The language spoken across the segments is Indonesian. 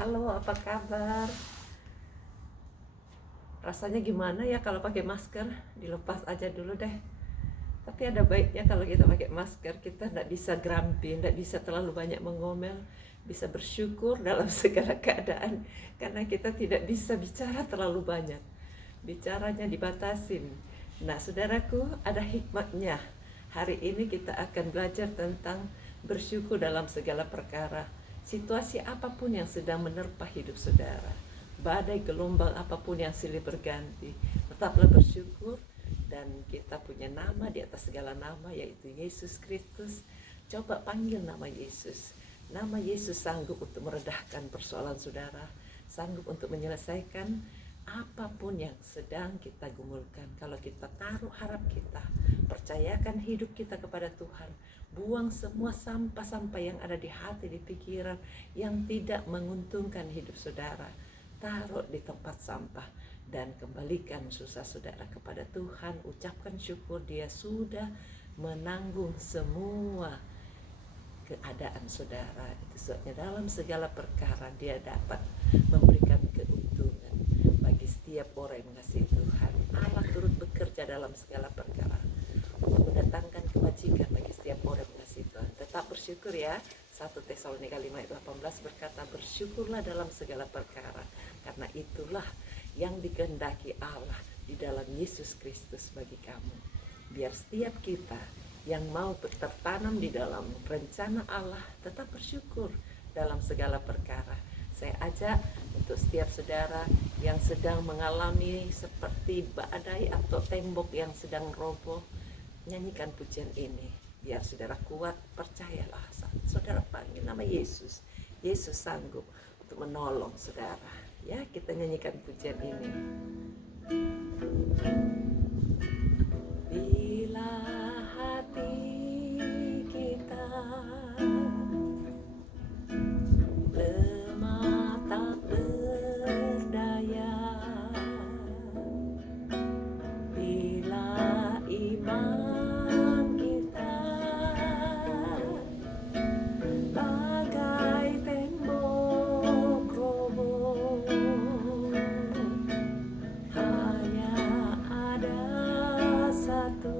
Halo, apa kabar? Rasanya gimana ya kalau pakai masker? Dilepas aja dulu deh. Tapi ada baiknya kalau kita pakai masker, kita tidak bisa grumpy, tidak bisa terlalu banyak mengomel, bisa bersyukur dalam segala keadaan, karena kita tidak bisa bicara terlalu banyak. Bicaranya dibatasin. Nah, saudaraku, ada hikmatnya. Hari ini kita akan belajar tentang bersyukur dalam segala perkara. Situasi apapun yang sedang menerpa hidup saudara, badai gelombang apapun yang silih berganti, tetaplah bersyukur. Dan kita punya nama di atas segala nama, yaitu Yesus Kristus. Coba panggil nama Yesus. Nama Yesus sanggup untuk meredahkan persoalan saudara, sanggup untuk menyelesaikan apapun yang sedang kita gumulkan. Kalau kita taruh harap kita, percayakan hidup kita kepada Tuhan, buang semua sampah-sampah yang ada di hati, di pikiran, yang tidak menguntungkan hidup saudara, taruh di tempat sampah, dan kembalikan susah saudara kepada Tuhan. Ucapkan syukur, Dia sudah menanggung semua keadaan saudara. Itu sebabnya dalam segala perkara Dia dapat memberikan keuntungan bagi setiap orang yang mengasihi Tuhan. Allah turut bekerja dalam segala perkara untuk mendatangkan kebajikan bagi setiap orang yang mengasihi Tuhan. Tetap bersyukur ya. 1 Tesalonika 5 ayat 18 berkata, bersyukurlah dalam segala perkara, karena itulah yang dikehendaki Allah di dalam Yesus Kristus bagi kamu. Biar setiap kita yang mau tertanam di dalam rencana Allah tetap bersyukur dalam segala perkara. Saya ajak untuk setiap saudara yang sedang mengalami seperti badai atau tembok yang sedang roboh, nyanyikan pujian ini. Biar saudara kuat, percayalah. Saudara panggil nama Yesus. Yesus sanggup untuk menolong saudara. Ya, kita nyanyikan pujian ini. Bila hati kita lemah tak berdaya, bila iman kita bagai tembok roboh, hanya ada satu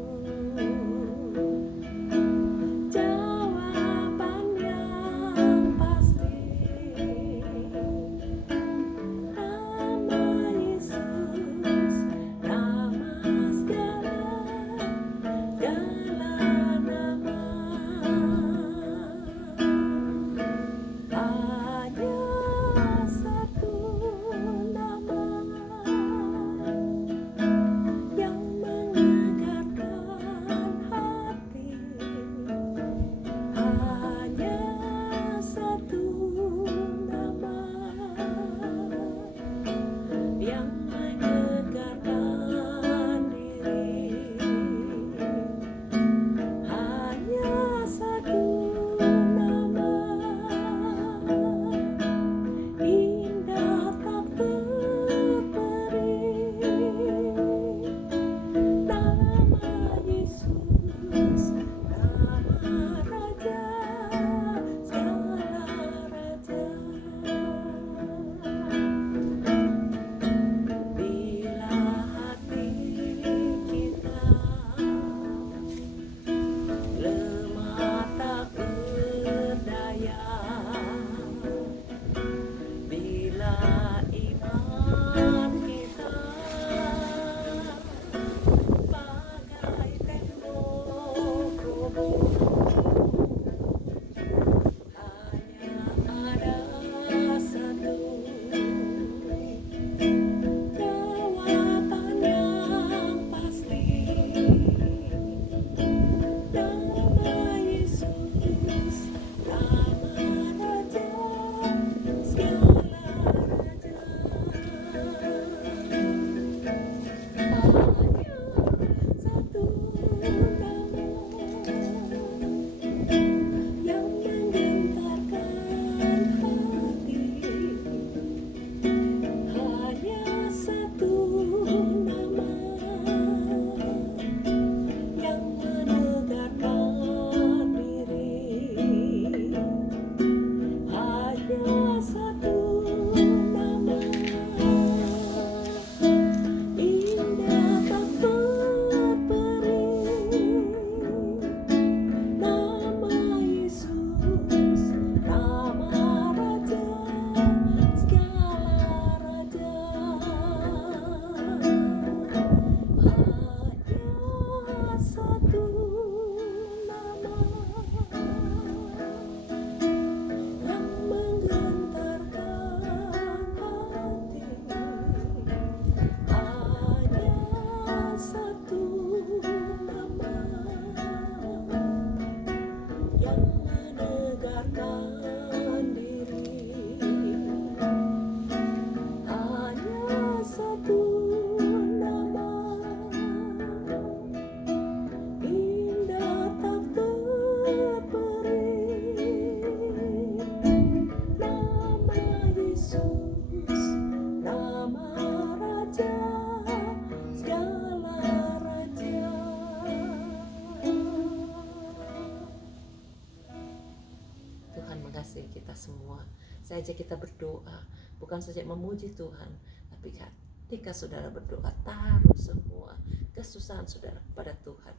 mengasihi kita semua. Saya ajak kita berdoa, bukan saja memuji Tuhan, tapi ketika saudara berdoa, taruh semua kesusahan saudara kepada Tuhan.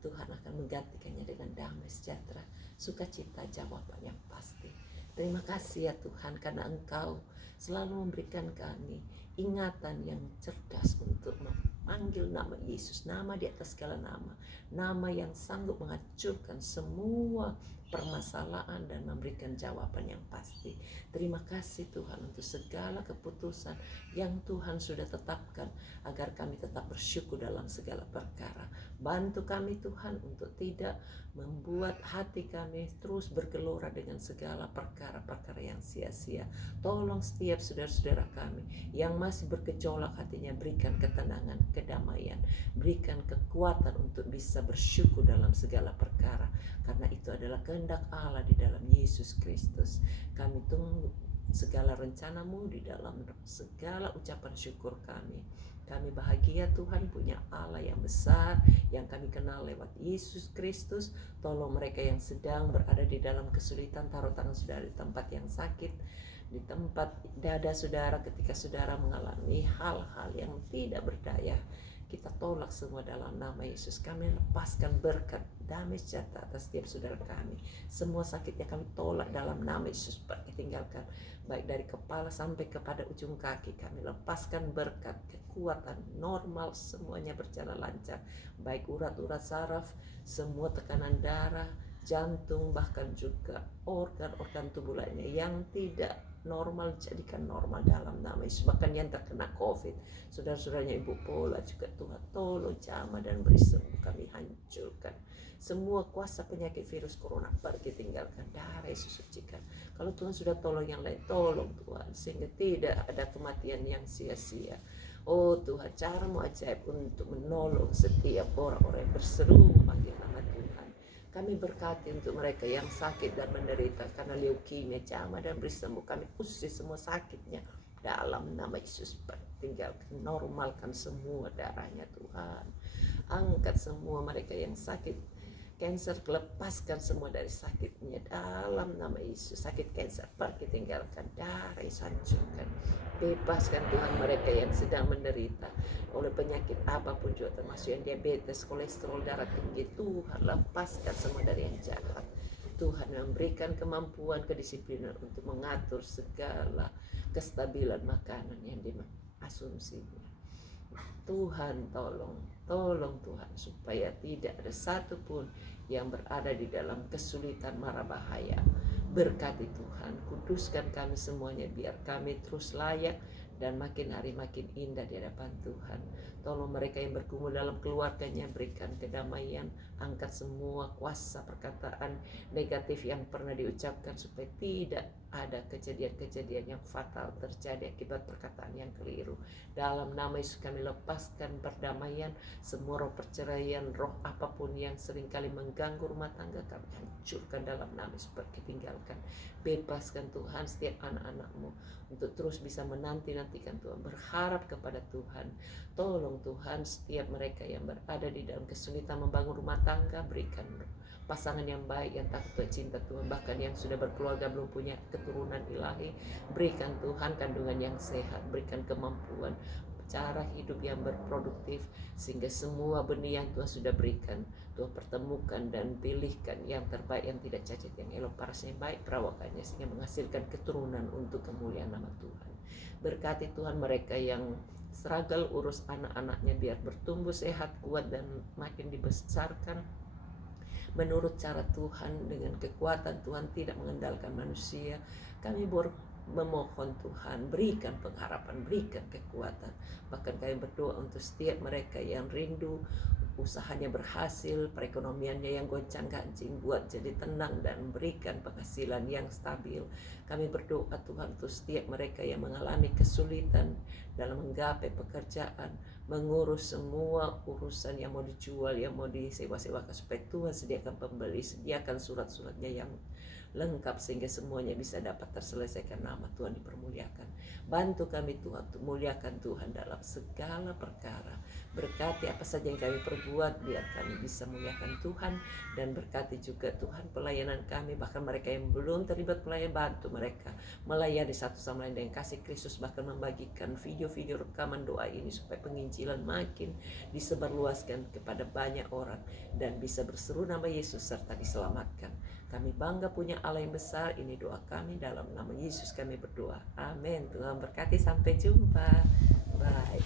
Tuhan akan menggantikannya dengan damai sejahtera, sukacita, jawaban yang pasti. Terima kasih ya Tuhan, karena Engkau selalu memberikan kami ingatan yang cerdas untuk memanggil nama Yesus, nama di atas segala nama, nama yang sanggup menghancurkan semua permasalahan dan memberikan jawaban yang pasti. Terima kasih Tuhan untuk segala keputusan yang Tuhan sudah tetapkan agar kami tetap bersyukur dalam segala perkara. Bantu kami Tuhan untuk tidak membuat hati kami terus bergelora dengan segala perkara-perkara yang sia-sia. Tolong setiap saudara-saudara kami yang masih bergejolak hatinya, berikan ketenangan, kedamaian, berikan kekuatan untuk bisa bersyukur dalam segala perkara, karena itu adalah kehendak Allah di dalam Yesus Kristus. Kami tunggu segala rencanamu di dalam segala ucapan syukur kami. Kami bahagia Tuhan punya Allah yang besar yang kami kenal lewat Yesus Kristus. Tolong mereka yang sedang berada di dalam kesulitan, taruh tangan saudara di tempat yang sakit, di tempat dada saudara ketika saudara mengalami hal-hal yang tidak berdaya. Kita tolak semua dalam nama Yesus. Kami lepaskan berkat damai sejahtera atas setiap saudara kami. Semua sakitnya kami tolak dalam nama Yesus. Pergi tinggalkan, baik dari kepala sampai kepada ujung kaki. Kami lepaskan berkat, kekuatan, normal, semuanya berjalan lancar. Baik urat-urat saraf, semua tekanan darah, jantung, bahkan juga organ-organ tubuh lainnya yang tidak normal jadikan normal dalam nama Yesus. Bahkan yang terkena COVID, saudara-saudaranya Ibu Pola juga, Tuhan tolong jamah dan beri sembuh. Kami hancurkan semua kuasa penyakit virus corona, pergi tinggalkan, darah Yesus sucikan. Kalau Tuhan sudah tolong yang lain, tolong Tuhan, sehingga tidak ada kematian yang sia-sia. Oh Tuhan, caramu ajaib untuk menolong setiap orang-orang yang berseru memanggil nama Tuhan. Kami berkati untuk mereka yang sakit dan menderita karena leukemia, jamah dan beri sembuh. Kami usir semua sakitnya dalam nama Yesus. Tinggalkan, normalkan semua darahnya Tuhan. Angkat semua mereka yang sakit cancer, lepaskan semua dari sakitnya dalam nama Yesus. Sakit cancer pergi tinggalkan, darah Yesus hancurkan. Bebaskan Tuhan mereka yang sedang menderita oleh penyakit apapun juga, termasuk yang diabetes, kolesterol, darah tinggi. Tuhan lepaskan semua dari yang jahat. Tuhan memberikan kemampuan, kedisiplinan untuk mengatur segala kestabilan makanan yang diasumsinya. Tuhan tolong Tuhan, supaya tidak ada satupun yang berada di dalam kesulitan mara bahaya. Berkati Tuhan, kuduskan kami semuanya biar kami terus layak dan makin hari makin indah di hadapan Tuhan. Tolong mereka yang bergumul dalam keluarganya, berikan kedamaian, angkat semua kuasa perkataan negatif yang pernah diucapkan supaya tidak ada kejadian-kejadian yang fatal terjadi akibat perkataan yang keliru. Dalam nama Yesus kami lepaskan perdamaian, semua roh perceraian, roh apapun yang seringkali mengganggu rumah tangga kami hancurkan dalam nama Yesus. Pergi tinggalkan, bebaskan Tuhan setiap anak-anak-Mu untuk terus bisa menanti-nantikan Tuhan, berharap kepada Tuhan. Tolong Tuhan setiap mereka yang berada di dalam kesulitan membangun rumah tangga, berikan pasangan yang baik, yang takut cinta Tuhan. Bahkan yang sudah berkeluarga belum punya keturunan ilahi, berikan Tuhan kandungan yang sehat, berikan kemampuan cara hidup yang berproduktif, sehingga semua benih yang Tuhan sudah berikan, Tuhan pertemukan dan pilihkan yang terbaik, yang tidak cacat, yang elok, parasnya yang baik, perawakannya, sehingga menghasilkan keturunan untuk kemuliaan nama Tuhan. Berkati Tuhan mereka yang struggle urus anak-anaknya biar bertumbuh sehat, kuat, dan makin dibesarkan menurut cara Tuhan, dengan kekuatan Tuhan, tidak mengandalkan manusia. Kami memohon Tuhan, berikan pengharapan, berikan kekuatan. Bahkan kami berdoa untuk setiap mereka yang rindu usahanya berhasil, perekonomiannya yang goncang-ganjing, buat jadi tenang dan memberikan penghasilan yang stabil. Kami berdoa Tuhan untuk setiap mereka yang mengalami kesulitan dalam menggapai pekerjaan, mengurus semua urusan yang mau dijual, yang mau disewa-sewakan, supaya Tuhan sediakan pembeli, sediakan surat-suratnya yang lengkap sehingga semuanya bisa dapat terselesaikan, nama Tuhan dipermuliakan. Bantu kami Tuhan untuk muliakan Tuhan dalam segala perkara. Berkati apa saja yang kami perbuat, biar kami bisa muliakan Tuhan. Dan berkati juga Tuhan pelayanan kami, bahkan mereka yang belum terlibat pelayanan, bantu mereka melayani satu sama lain dengan kasih Kristus, bahkan membagikan video-video rekaman doa ini supaya penginjilan makin disebarluaskan kepada banyak orang dan bisa berseru nama Yesus serta diselamatkan. Kami bangga punya Allah yang besar. Ini doa kami, dalam nama Yesus kami berdoa. Amin. Tuhan berkati, sampai jumpa. Bye.